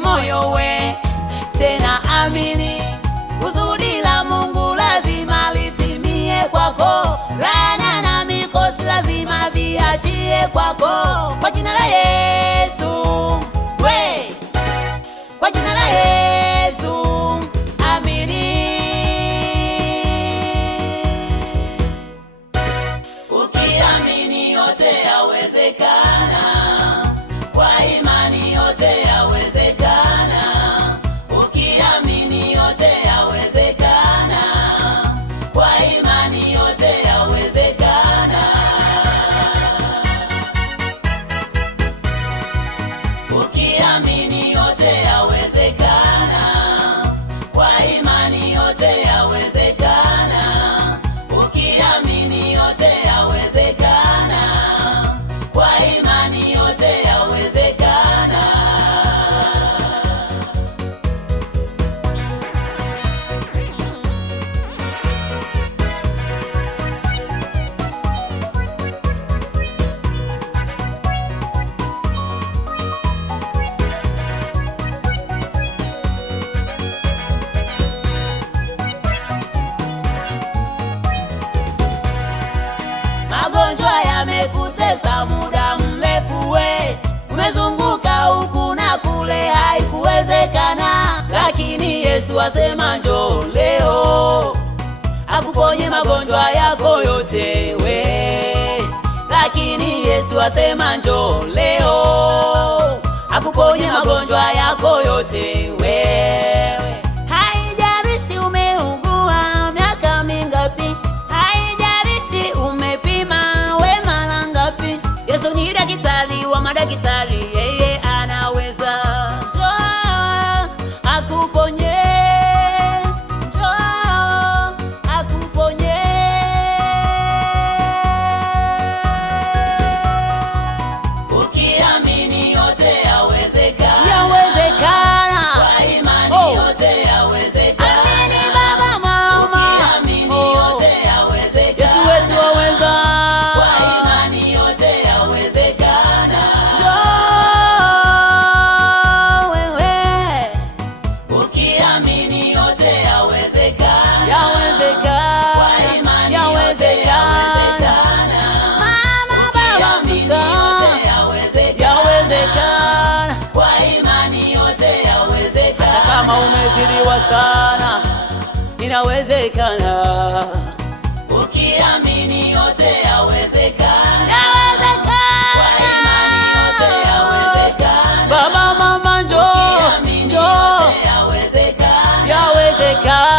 usife moyo we, tena amini kusudi la Mungu lazima litimie kwako. Laana na mikosi lazima viachie kwako, kwa jina la Yesu we, kwa jina la Yesu amini. Ukiamini yote yawezekana, kwa imani yote yawezekana. Ukiamini yote yawezekana, kwa imani yote yawezekana. Ukiamini yote yawezekana, kwa imani yote yawezekana. Ukiamini yote yawezekana, kwa imani yote yawezekana. Magonjwa yamekutesa muda mrefu we, umezunguka huku na kule haikuwezekana, lakini Yesu asema njoo leo akuponye magonjwa yako yote we. Lakini Yesu asema njoo leo akuponye magonjwa yako yote wewe. Haijalishi umeugua miaka mingapi, haijalishi umepima we mara ngapi, Yesu ni daktari wa madaktari, yeye anaweza. Njoo akuponye, njoo akuponye. Ukiamini yote yawezekana, yawezekana. Kwa imani yote yawezekana. Amini baba mama. Ukiamini yote yawezekana. Yesu wetu waweza. Kwa imani yote yawezekana. Njoo wewe. Ukiamini yote yawezekana. Yawezekana. Kwa imani yote yawezekana. Mama baba yote yawezekana. Kwa imani yote yawezekana. Hata kama umezidiwa sana inawezekana. Ukiamini yote yawezekana. Yawezekana. Kwa imani yote yawezekana. Baba mama njoo, njoo. Yawezekana. Yawezekana.